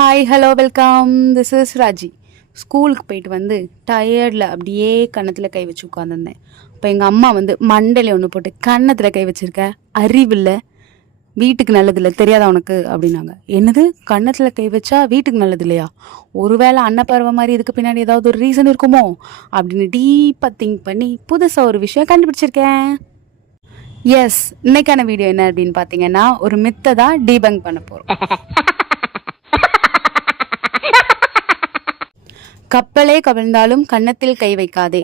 Hi hello welcome. This is Raji. ஸ்கூலுக்கு போயிட்டு வந்து டயர்டில் அப்படியே கன்னத்தில் கை வச்சு உட்காந்துருந்தேன். இப்போ எங்கள் அம்மா வந்து மண்டையில் ஒன்று போட்டு கன்னத்தில் கை வச்சுருக்க, அறிவில்லை, வீட்டுக்கு நல்லதில்லை, தெரியாதா உனக்கு அப்படின்னாங்க. என்னது, கன்னத்தில் கை வச்சா வீட்டுக்கு நல்லது இல்லையா? ஒருவேளை அன்னப்பறவை மாதிரி இதுக்கு பின்னாடி ஏதாவது ஒரு ரீசன் இருக்குமோ அப்படின்னு டீப்பாக திங்க் பண்ணி புதுசாக ஒரு விஷயம் கண்டுபிடிச்சிருக்கேன். எஸ், இன்னைக்கான வீடியோ என்ன அப்படின்னு பார்த்தீங்கன்னா, ஒரு மித்தை தான் டீபங்க் பண்ண போகிறோம். கப்பலே கவிழ்ந்தாலும் கன்னத்தில் கை வைக்காதே.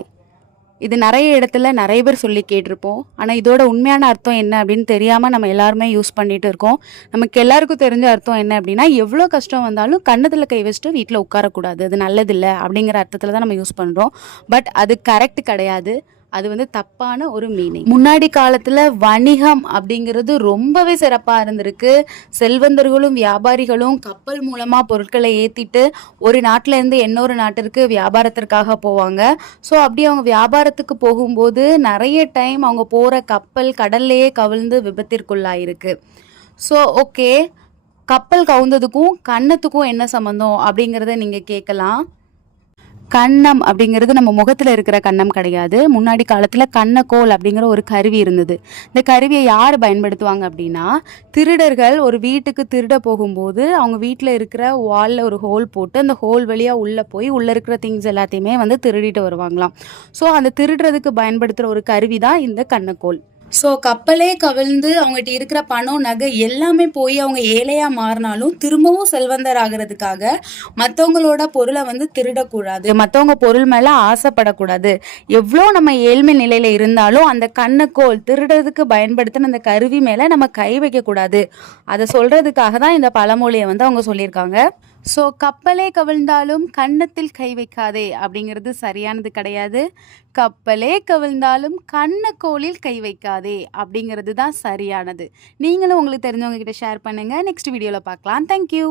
இது நிறைய இடத்துல நிறைய பேர் சொல்லி கேட்டிருப்போம். ஆனால் இதோட உண்மையான அர்த்தம் என்ன அப்படின்னு தெரியாமல் நம்ம எல்லாருமே யூஸ் பண்ணிட்டு இருக்கோம். நமக்கு எல்லாருக்கும் தெரிஞ்ச அர்த்தம் என்ன அப்படின்னா, எவ்வளோ கஷ்டம் வந்தாலும் கன்னத்தில் கை வச்சுட்டு வீட்டில் உட்காரக்கூடாது, அது நல்லதில்லை அப்படிங்கிற அர்த்தத்தில் தான் நம்ம யூஸ் பண்ணுறோம். பட் அது கரெக்ட் கிடையாது. அது வந்து தப்பான ஒரு மீனிங். முன்னாடி காலத்தில் வணிகம் அப்படிங்கிறது ரொம்பவே சிறப்பாக இருந்திருக்கு. செல்வந்தர்களும் வியாபாரிகளும் கப்பல் மூலமாக பொருட்களை ஏற்றிட்டு ஒரு நாட்டில் இருந்து இன்னொரு நாட்டிற்கு வியாபாரத்திற்காக போவாங்க. ஸோ அப்படி அவங்க வியாபாரத்துக்கு போகும்போது நிறைய டைம் அவங்க போகிற கப்பல் கடல்லையே கவிழ்ந்து விபத்திற்குள்ளாயிருக்கு. ஸோ ஓகே, கப்பல் கவுந்ததுக்கும் கன்னத்துக்கும் என்ன சம்மந்தம் அப்படிங்கிறத நீங்கள் கேட்கலாம். கன்னம் அப்படிங்கிறது நம்ம முகத்தில் இருக்கிற கன்னம் கிடையாது. முன்னாடி காலத்தில் கன்னக்கோல் அப்படிங்கிற ஒரு கருவி இருந்தது. இந்த கருவியை யார் பயன்படுத்துவாங்க அப்படின்னா, திருடர்கள் ஒரு வீட்டுக்கு திருட போகும்போது அவங்க வீட்டில் இருக்கிற வாலில் ஒரு ஹோல் போட்டு அந்த ஹோல் வழியாக உள்ளே போய் உள்ளே இருக்கிற திங்ஸ் எல்லாத்தையுமே வந்து திருடிட்டு வருவாங்களாம். ஸோ அந்த திருடுறதுக்கு பயன்படுத்துகிற ஒரு கருவி தான் இந்த கன்னக்கோல். ஸோ கப்பலே கவிழ்ந்து அவங்ககிட்ட இருக்கிற பணம் நகை எல்லாமே போய் அவங்க ஏழையாக மாறினாலும் திரும்பவும் செல்வந்தர் ஆகிறதுக்காக மற்றவங்களோட பொருளை வந்து திருடக்கூடாது, மற்றவங்க பொருள் மேலே ஆசைப்படக்கூடாது. எவ்வளோ நம்ம ஏழ்மை நிலையில் இருந்தாலும் அந்த கன்னக்கோல் திருடுறதுக்கு பயன்படுத்தின அந்த கருவி மேலே நம்ம கை வைக்கக்கூடாது. அதை சொல்கிறதுக்காக தான் இந்த பழமொழியை வந்து அவங்க சொல்லியிருக்காங்க. ஸோ கப்பலே கவிழ்ந்தாலும் கன்னத்தில் கை வைக்காதே அப்படிங்கிறது சரியானது கிடையாது. கப்பலே கவிழ்ந்தாலும் கன்னக்கோலில் கை வைக்காதே அப்படிங்கிறது தான் சரியானது. நீங்களும் உங்களுக்கு தெரிஞ்சவங்க கிட்ட ஷேர் பண்ணுங்கள். நெக்ஸ்ட் வீடியோவில் பார்க்கலாம். தேங்க்யூ.